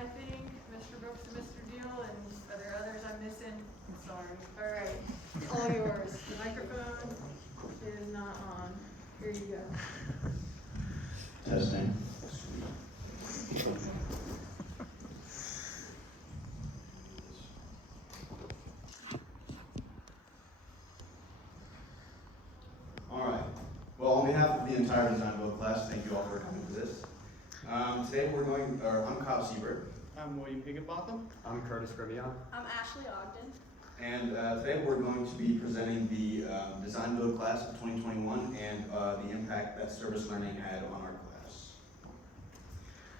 I think. Mr. Brooks and Mr. Deal, and are there others I'm missing? I'm sorry. All right, all yours. The microphone is not on. Here you go. Testing. All right. Well, on behalf of the entire Design Build class, thank you all for coming to this. Today I'm Kyle Siebert. I'm William Higginbotham. I'm Curtis Gremillion. I'm Ashley Ogden. And today we're going to be presenting the Design Build class of 2021 and the impact that service learning had on our class.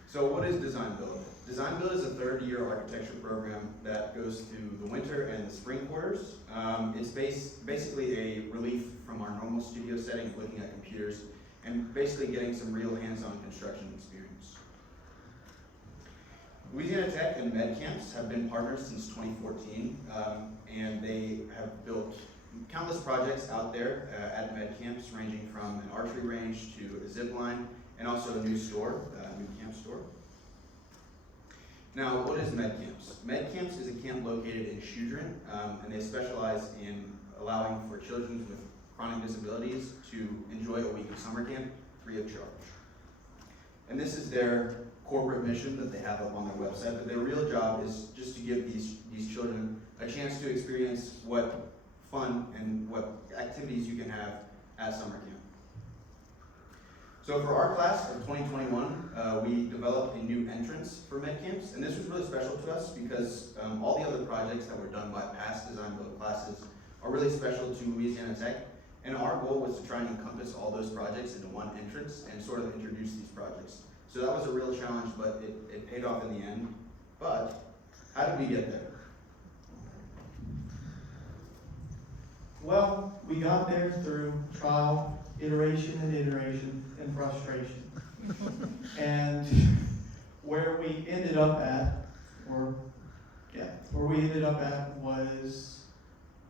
So what is Design Build? Design Build is a third-year architecture program that goes through the winter and the spring quarters. It's basically a relief from our normal studio setting, looking at computers, and basically getting some real hands-on construction experience. Louisiana Tech and MedCamps have been partners since 2014, and they have built countless projects out there at MedCamps, ranging from an archery range to a zip line, and also a new store, a new camp store. Now, what is MedCamps? MedCamps is a camp located in Shudrin, and they specialize in allowing for children with chronic disabilities to enjoy a week of summer camp free of charge. And this is their corporate mission that they have up on their website, but their real job is just to give these children a chance to experience what fun and what activities you can have at summer camp. So for our class of 2021, we developed a new entrance for MedCamps, and this was really special to us because all the other projects that were done by past Design Build classes are really special to Louisiana Tech, and our goal was to try and encompass all those projects into one entrance and sort of introduce these projects. So that was a real challenge, but it paid off in the end. But how did we get there? Well, we got there through trial, iteration, and frustration. And where we ended up at was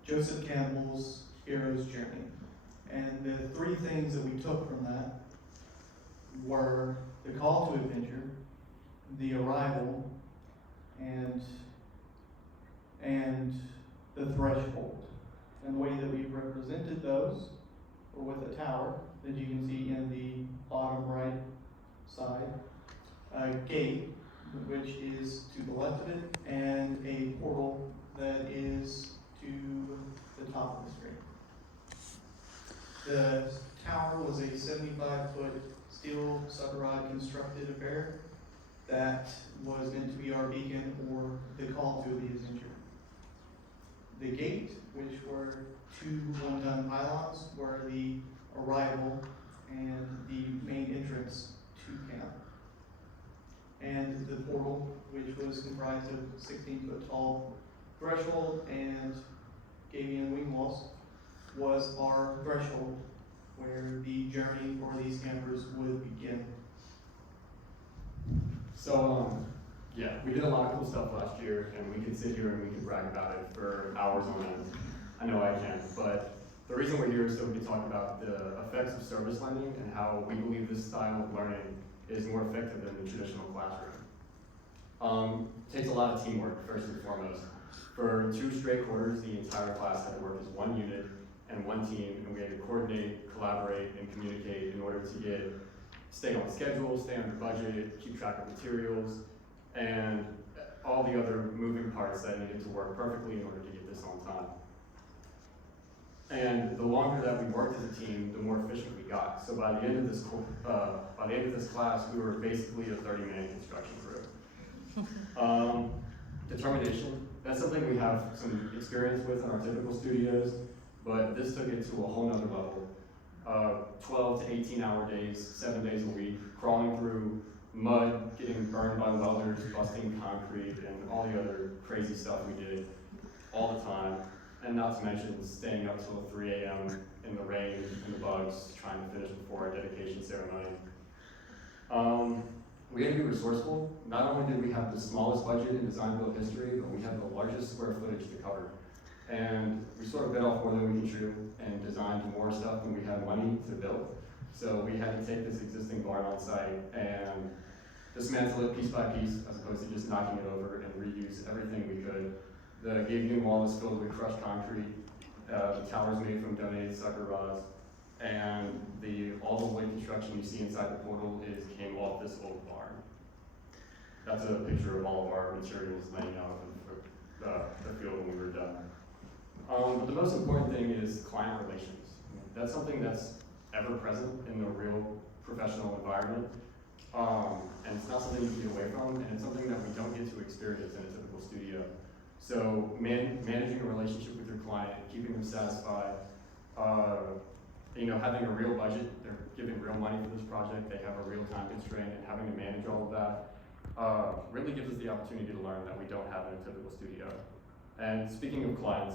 Joseph Campbell's Hero's Journey. And the three things that we took from that were the call to adventure, the arrival, and the threshold. And the way that we represented those were with a tower that you can see in the bottom right side, a gate, which is to the left of it, and a portal that is to the top of the screen. The tower was a 75-foot steel subrod constructed affair that was meant to be our beacon or the call to the adventure. The gate, which were two one-ton pylons, were the arrival and the main entrance to camp. And the portal, which was comprised of 16-foot tall threshold and gabion wing walls, was our threshold where the journey for these campers would begin. So, yeah, we did a lot of cool stuff last year, and we could sit here and we could brag about it for hours on end. I know I can, but the reason we're here is so we can talk about the effects of service lending and how we believe this style of learning is more effective than the traditional classroom. It takes a lot of teamwork, first and foremost. For 2 straight quarters, the entire class had to work as one unit and one team, and we had to coordinate, collaborate, and communicate in order to stay on schedule, stay under budget, keep track of materials, and all the other moving parts that needed to work perfectly in order to get this on time. And the longer that we worked as a team, the more efficient we got. So by the end of this class, we were basically a 30-minute construction crew. Determination, that's something we have some experience with in our typical studios, but this took it to a whole nother level. 12 to 18-hour days, 7 days a week, crawling through mud, getting burned by welders, busting concrete, and all the other crazy stuff we did all the time. And not to mention staying up till 3 a.m. in the rain and the bugs, trying to finish before our dedication ceremony. We had to be resourceful. Not only did we have the smallest budget in Design Build history, but we had the largest square footage to cover. And we sort of bit off more than we can chew and designed more stuff than we had money to build. So we had to take this existing barn on site and dismantle it piece by piece as opposed to just knocking it over and reuse everything we could. The gable wall is filled with crushed concrete. The tower's made from donated sucker rods. And all the wood construction you see inside the portal came off this old barn. That's a picture of all of our materials laying out in the field when we were done. But the most important thing is client relations. That's something that's ever present in the real professional environment. And it's not something you get away from, and it's something that we don't get to experience in a typical studio. So managing a relationship with your client, keeping them satisfied, having a real budget, they're giving real money for this project, they have a real time constraint, and having to manage all of that really gives us the opportunity to learn that we don't have in a typical studio. And speaking of clients,